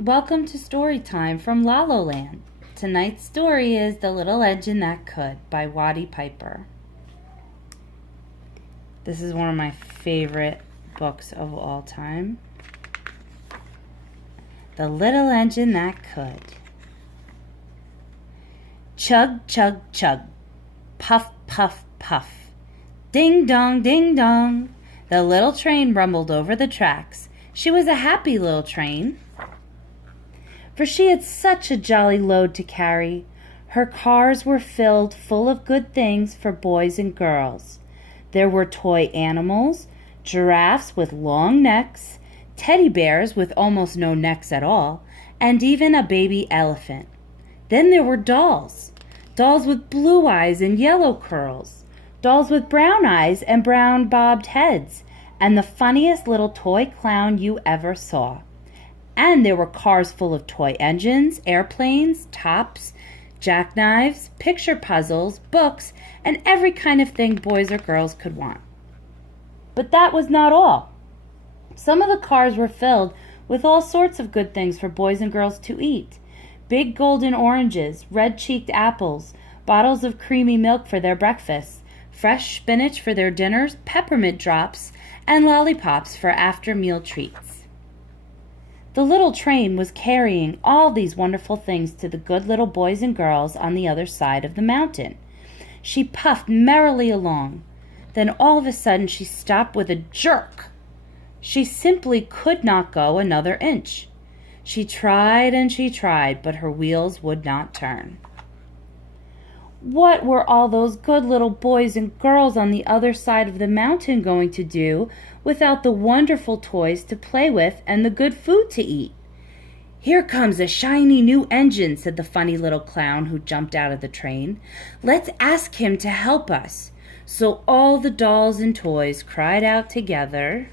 Welcome to story time from LalloLand. Tonight's story is The Little Engine That Could by Waddy Piper. This is one of my favorite books of all time. The Little Engine That Could. Chug, chug, chug. Puff, puff, puff. Ding dong, ding dong. The little train rumbled over the tracks. She was a happy little train, for she had such a jolly load to carry. Her cars were filled full of good things for boys and girls. There were toy animals, giraffes with long necks, teddy bears with almost no necks at all, and even a baby elephant. Then there were dolls with blue eyes and yellow curls, dolls with brown eyes and brown bobbed heads, and the funniest little toy clown you ever saw. And there were cars full of toy engines, airplanes, tops, jackknives, picture puzzles, books, and every kind of thing boys or girls could want. But that was not all. Some of the cars were filled with all sorts of good things for boys and girls to eat. Big golden oranges, red-cheeked apples, bottles of creamy milk for their breakfasts, fresh spinach for their dinners, peppermint drops, and lollipops for after-meal treats. The little train was carrying all these wonderful things to the good little boys and girls on the other side of the mountain. She puffed merrily along. Then all of a sudden she stopped with a jerk. She simply could not go another inch. She tried and she tried, but her wheels would not turn. What were all those good little boys and girls on the other side of the mountain going to do without the wonderful toys to play with and the good food to eat? "Here comes a shiny new engine," said the funny little clown who jumped out of the train. "Let's ask him to help us." So all the dolls and toys cried out together,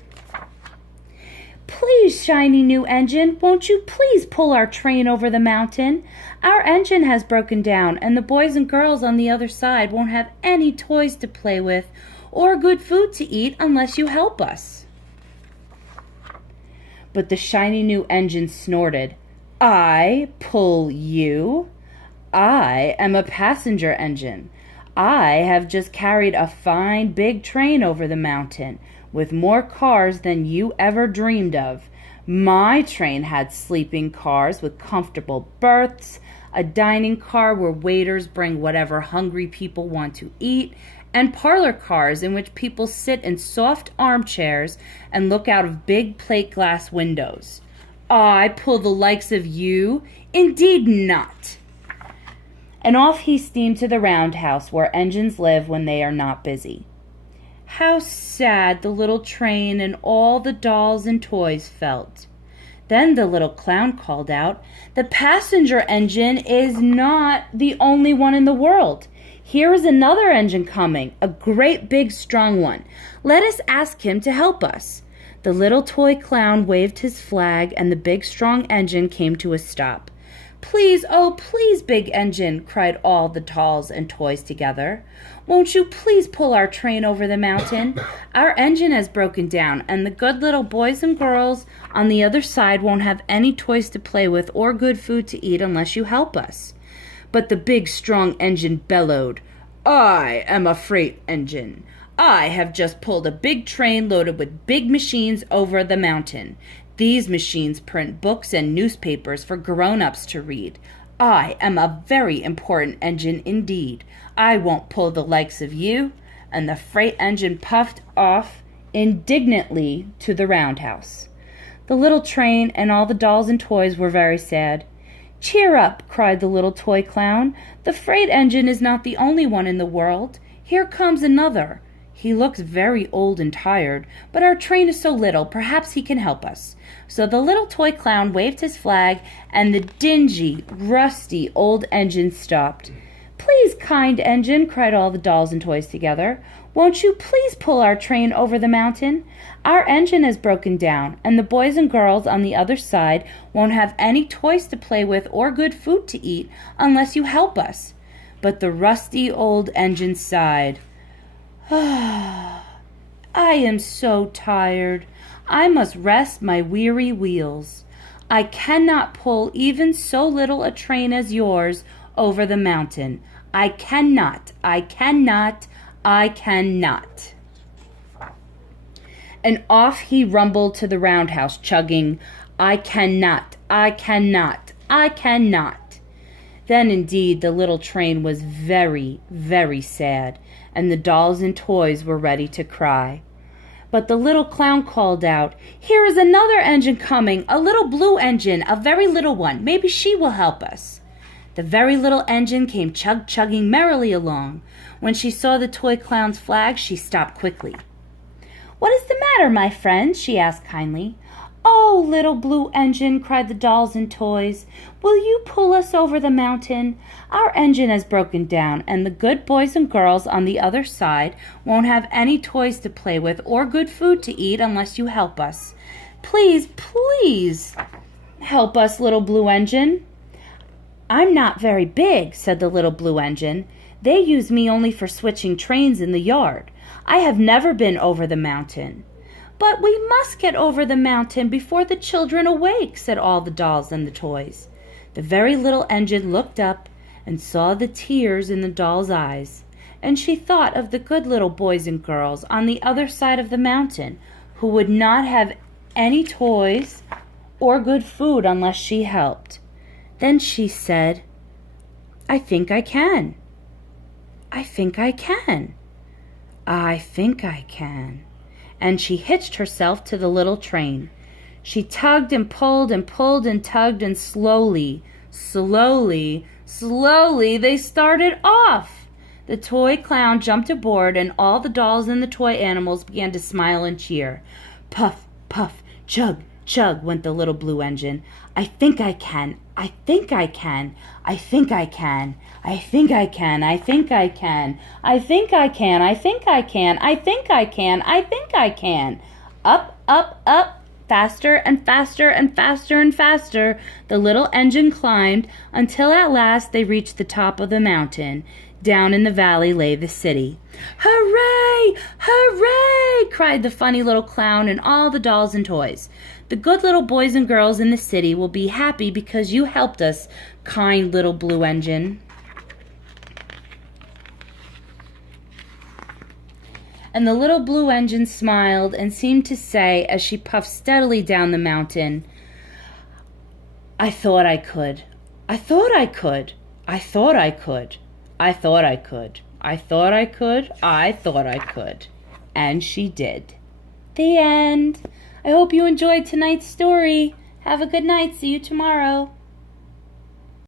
"Please, shiny new engine, won't you please pull our train over the mountain? Our engine has broken down, and the boys and girls on the other side won't have any toys to play with or good food to eat unless you help us." But the shiny new engine snorted, "I pull you? I am a passenger engine. I have just carried a fine big train over the mountain, with more cars than you ever dreamed of. My train had sleeping cars with comfortable berths, a dining car where waiters bring whatever hungry people want to eat, and parlor cars in which people sit in soft armchairs and look out of big plate glass windows. I pull the likes of you? Indeed not." And off he steamed to the roundhouse where engines live when they are not busy. How sad the little train and all the dolls and toys felt. Then the little clown called out, "The passenger engine is not the only one in the world. Here is another engine coming, a great big strong one. Let us ask him to help us." The little toy clown waved his flag, and the big strong engine came to a stop. "Please, oh please, big engine," cried all the dolls and toys together. "Won't you please pull our train over the mountain? Our engine has broken down, and the good little boys and girls on the other side won't have any toys to play with or good food to eat unless you help us." But the big strong engine bellowed, "I am a freight engine. I have just pulled a big train loaded with big machines over the mountain. These machines print books and newspapers for grown-ups to read. I am a very important engine indeed. I won't pull the likes of you." And the freight engine puffed off indignantly to the roundhouse. The little train and all the dolls and toys were very sad. "Cheer up," cried the little toy clown. "The freight engine is not the only one in the world. Here comes another. He looks very old and tired, but our train is so little, perhaps he can help us." So the little toy clown waved his flag, and the dingy, rusty old engine stopped. "Please, kind engine," cried all the dolls and toys together, "won't you please pull our train over the mountain? Our engine has broken down, and the boys and girls on the other side won't have any toys to play with or good food to eat unless you help us." But the rusty old engine sighed. "I am so tired. I must rest my weary wheels. I cannot pull even so little a train as yours over the mountain. I cannot, I cannot, I cannot. And off he rumbled to the roundhouse, chugging, I cannot, I cannot, I cannot. Then indeed the little train was very, very sad, and the dolls and toys were ready to cry. But the little clown called out, Here is another engine coming, a little blue engine, a very little one. Maybe she will help us. The very little engine came chug-chugging merrily along. When she saw the toy clown's flag, she stopped quickly. What is the matter, my friend? She asked kindly. Oh, little blue engine, cried the dolls and toys, will you pull us over the mountain? Our engine has broken down, and the good boys and girls on the other side won't have any toys to play with or good food to eat unless you help us. Please, please, help us, little blue engine. I'm not very big, said the little blue engine. They use me only for switching trains in the yard. I have never been over the mountain. But we must get over the mountain before the children awake, said all the dolls and the toys. The very little engine looked up and saw the tears in the doll's eyes, and she thought of the good little boys and girls on the other side of the mountain who would not have any toys or good food unless she helped. Then she said, I think I can. I think I can. I think I can. And she hitched herself to the little train. She tugged and pulled and pulled and tugged, and slowly, slowly, slowly they started off. The toy clown jumped aboard, and all the dolls and the toy animals began to smile and cheer. Puff, puff, chug, chug went the little blue engine. I think I can. I think I can. I think I can. I think I can. I think I can. I think I can. I think I can. I think I can. I think I can. Up, up, up. Faster and faster and faster and faster the little engine climbed until at last they reached the top of the mountain. Down in the valley lay the city. Hooray! Hooray! Cried the funny little clown and all the dolls and toys. The good little boys and girls in the city will be happy because you helped us, kind little blue engine. And the little blue engine smiled and seemed to say, as she puffed steadily down the mountain, I thought I could. I thought I could. I thought I could. I thought I could. I thought I could. I thought I could. And she did. The end. I hope you enjoyed tonight's story. Have a good night. See you tomorrow.